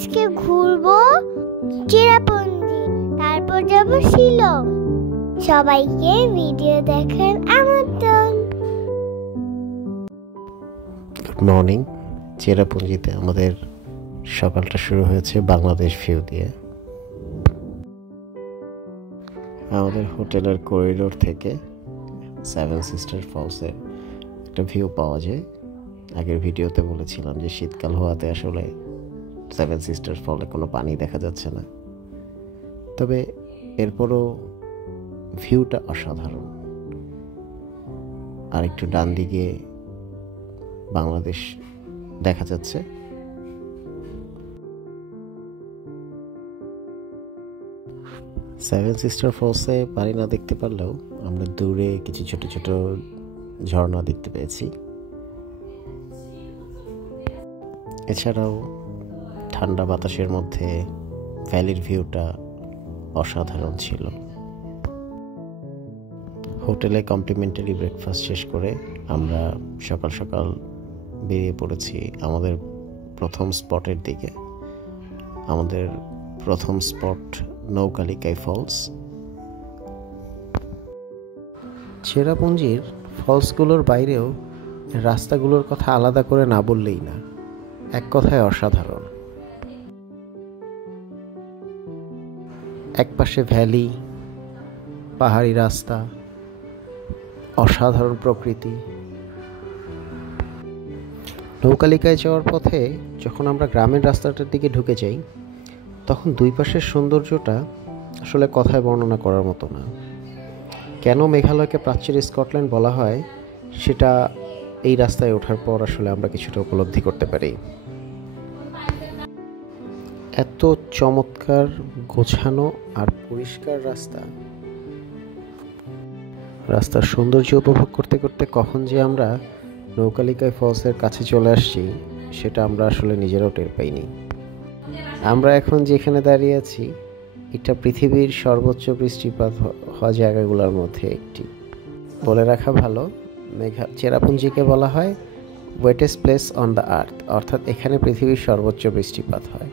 আজকে ঘুরবো চেরাপুঞ্জি, তারপর যাব শিলং। সবাইকে ভিডিও দেখার আমন্ত্রণ। Good morning. চেরাপুঞ্জিতে আমাদের সকালটা শুরু হয়েছে বাংলাদেশ ভিউ দিয়ে। আমাদের হোটেলের করিডোর থেকে সেভেন সিস্টার ফলসের একটা ভিউ পাওয়া যায়। আগের ভিডিওতে বলেছিলাম যে শীতকাল হওয়াতে আসলে সেভেন সিস্টার ফলে কোনো পানি দেখা যাচ্ছে না, তবে এরপরও ভিউটা অসাধারণ। আর একটু ডান দিকে বাংলাদেশ দেখা যাচ্ছে। সেভেন সিস্টার ফলসে পানি না দেখতে পারলেও আমরা দূরে কিছু ছোট ছোট ঝর্ণা দেখতে পেয়েছি। এছাড়াও ঠান্ডা বাতাসের মধ্যে ভ্যালির ভিউটা অসাধারণ ছিল। হোটেলে কমপ্লিমেন্টারি ব্রেকফাস্ট শেষ করে আমরা সকাল সকাল বেরিয়ে পড়েছি আমাদের প্রথম স্পটের দিকে। আমাদের প্রথম স্পট নৌকালিকাই ফলস। চেরাপুঞ্জির ফলসগুলোর বাইরেও রাস্তাগুলোর কথা আলাদা করে না বললেই না, এক কথায় অসাধারণ। একপাশে ভ্যালি, পাহাড়ি রাস্তা, অসাধারণ প্রকৃতি। নৌকালিকায় যাওয়ার পথে যখন আমরা গ্রামের রাস্তাটার দিকে ঢুকে যাই, তখন দুই পাশের সৌন্দর্যটা আসলে কথায় বর্ণনা করার মতো না। কেন মেঘালয়কে প্রাচ্যের স্কটল্যান্ড বলা হয় সেটা এই রাস্তায় ওঠার পর আসলে আমরা কিছুটা উপলব্ধি করতে পারি। এত চমৎকার, গোছানো আর পরিষ্কার রাস্তার সৌন্দর্য উপভোগ করতে করতে কখন যে আমরা নৌকালিকাই ফলসের কাছে চলে আসছি সেটা আমরা আসলে নিজেরাও টের পাইনি। আমরা এখন যেখানে দাঁড়িয়ে আছি এটা পৃথিবীর সর্বোচ্চ বৃষ্টিপাত হওয়া জায়গাগুলোর মধ্যে একটি। বলে রাখা ভালো, চেরাপুঞ্জিকে বলা হয় wettest place on the earth, অর্থাৎ এখানে পৃথিবীর সর্বোচ্চ বৃষ্টিপাত হয়।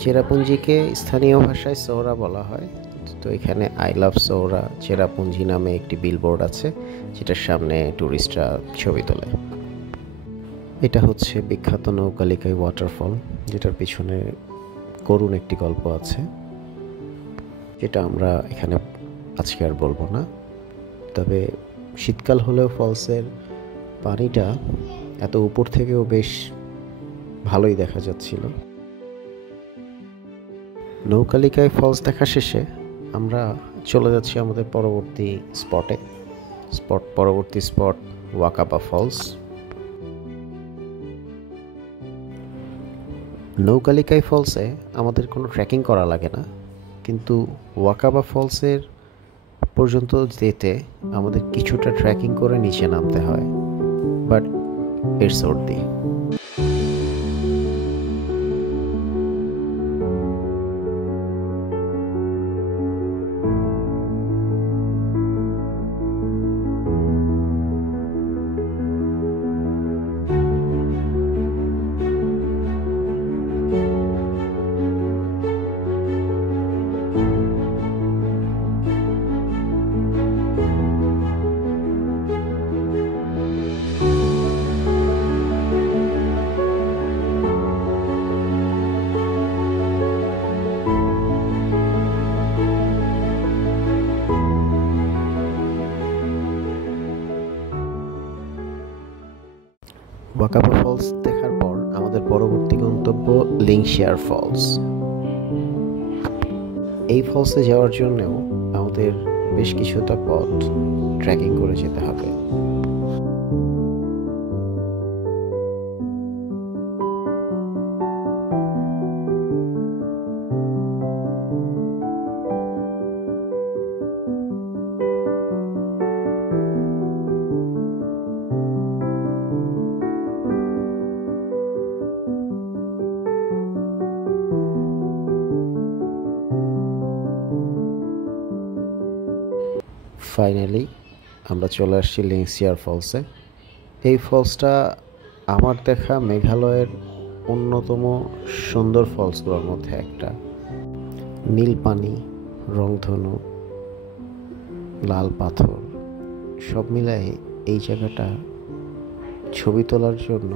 চেরাপুঞ্জিকে স্থানীয় ভাষায় সৌরা বলা হয়। তো এখানে আই লাভ সৌরা চেরাপুঞ্জি নামে একটি বিলবোর্ড আছে, যেটার সামনে ট্যুরিস্টরা ছবি তোলে। এটা হচ্ছে বিখ্যাত নৌকালিকাই ওয়াটারফল, যেটার পিছনে করুণ একটি গল্প আছে, যেটা আমরা এখানে আজকে আর বলবো না। তবে শীতকাল হলেও ফলসের পানিটা এত উপর থেকেও বেশ ভালোই দেখা যাচ্ছিল। নৌকালিকাই ফলস দেখা শেষে আমরা চলে যাচ্ছি আমাদের পরবর্তী স্পট ওয়াকাবা ফলস। নৌকালিকাই ফলসে আমাদের কোনো ট্রেকিং করা লাগে না, কিন্তু ওয়াকাবা ফলসের পর্যন্ত যেতে আমাদের কিছুটা ট্রেকিং করে নিচে নামতে হয়, বাট ইটস ওর্থ। ওয়াকাবা ফলস দেখার পর আমাদের পরবর্তী গন্তব্য লিংশিয়ার ফলস। এই ফলসে যাওয়ার জন্যও আমাদের বেশ কিছুটা পথ ট্রেকিং করে যেতে হবে। ফাইনালি আমরা চলে আসছি লিংশিয়ার ফলসে। এই ফলসটা আমার দেখা মেঘালয়ের অন্যতম সুন্দর ফলসগুলোর মধ্যে একটা। নীল পানি, রংধনু, লাল পাথর সব মিলাই এই জায়গাটা ছবি তোলার জন্য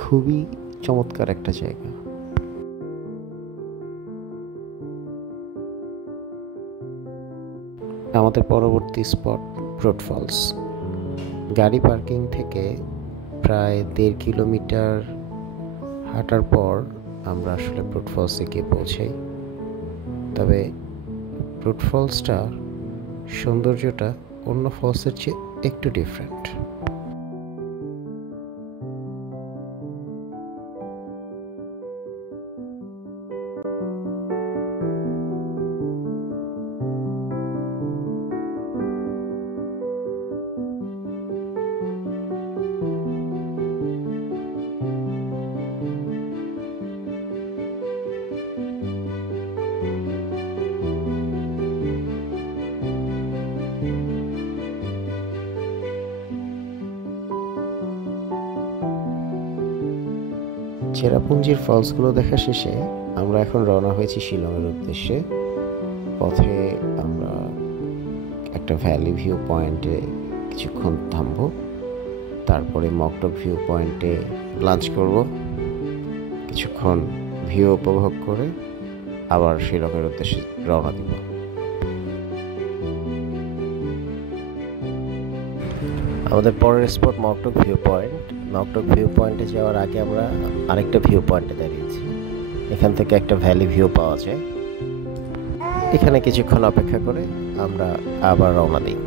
খুবই চমৎকার একটা জায়গা। আমাদের পরবর্তী স্পট ব্রড ফলস। গাড়ি পার্কিং থেকে প্রায় 1.5 কিলোমিটার হাঁটার পর আমরা আসলে ব্রড ফলসে গিয়ে পৌঁছাই। তবে ব্রড ফলসটার সৌন্দর্যটা অন্য ফলসের চেয়ে একটু ডিফারেন্ট। চেরাপুঞ্জির ফলসগুলো দেখা শেষে আমরা এখন রওনা হয়েছি শিলংয়ের উদ্দেশ্যে। পথে আমরা একটা ভ্যালি ভিউ পয়েন্টে কিছুক্ষণ থামবো, তারপরে মকটক ভিউ পয়েন্টে লাঞ্চ করব, কিছুক্ষণ ভিউ উপভোগ করে আবার শিলংয়ের উদ্দেশ্যে রওনা দিব। আমাদের পরের স্পট মকটক ভিউ পয়েন্ট। মকটক ভিউ পয়েন্টে যাওয়ার আগে আমরা আরেকটা ভিউ পয়েন্টে দাঁড়িয়েছি। এখান থেকে একটা ভ্যালি ভিউ পাওয়া যায়। এখানে কিছুক্ষণ অপেক্ষা করে আমরা আবার রওনা দিই।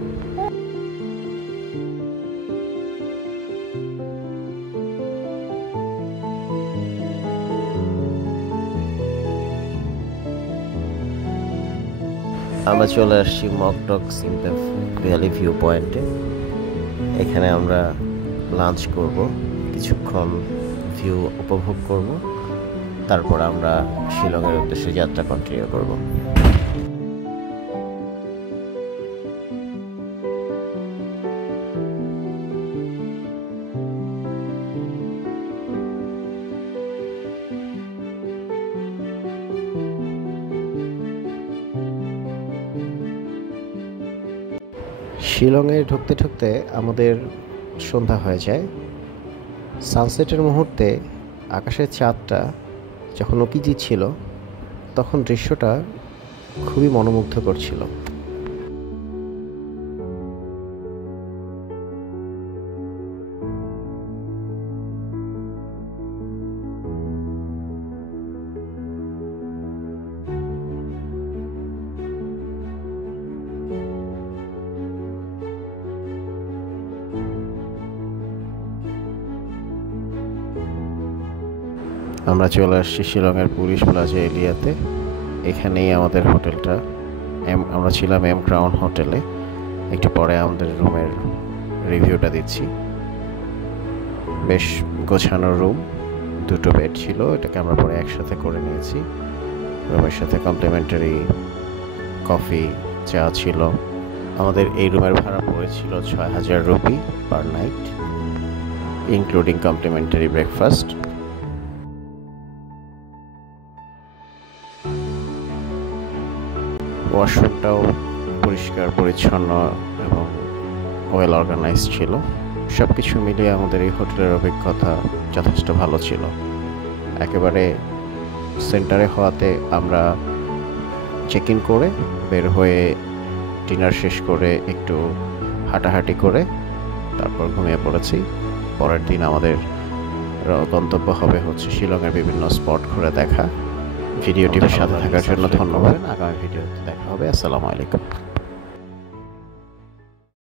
আমরা চলে আসছি মকটক সিম্পল ভ্যালি ভিউ পয়েন্টে। এখানে আমরা লাঞ্চ করব, কিছুক্ষণ ভিউ উপভোগ করব, তারপর আমরা শিলংয়ের উদ্দেশ্যে যাত্রা কন্টিনিউ করব। শিলংয়ে ঢুকতে ঢুকতে আমাদের সন্ধ্যা হয়ে যায়। সানসেটের মুহূর্তে আকাশের চাঁদটা যখন উঁকি দিচ্ছিল তখন দৃশ্যটা খুবই মনোমুগ্ধকর ছিল। আমরা চলে আসছি শিলংয়ের পুলিশ প্লাজা এরিয়াতে। এখানেই আমাদের হোটেলটা। আমরা ছিলাম এম ক্রাউন হোটেলে। একটু পরে আমাদের রুমের রিভিউটা দিচ্ছি। বেশ গোছানো রুম, 2টো বেড ছিল, এটাকে আমরা পরে একসাথে করে নিয়েছি। রুমের সাথে কমপ্লিমেন্টারি কফি, চা ছিল। আমাদের এই রুমের ভাড়া পড়েছিল 6,000 rupee per night, including complimentary breakfast. ওয়াশরুমটাও পরিষ্কার পরিচ্ছন্ন এবং ওয়েল অর্গানাইজ ছিল। সব কিছু মিলিয়ে আমাদের এই হোটেলের অভিজ্ঞতা যথেষ্ট ভালো ছিল। একেবারে সেন্টারে হওয়াতে আমরা চেক ইন করে বের হয়ে ডিনার শেষ করে একটু হাঁটাহাঁটি করে তারপর ঘুমিয়ে পড়েছি। পরের দিন আমাদের গন্তব্য হবে হচ্ছে শিলংয়ের বিভিন্ন স্পট ঘুরে দেখা। ভিডিওটির সাথে থাকার জন্য ধন্যবাদ। আগামী ভিডিওতে দেখা হবে। আসসালামু আলাইকুম।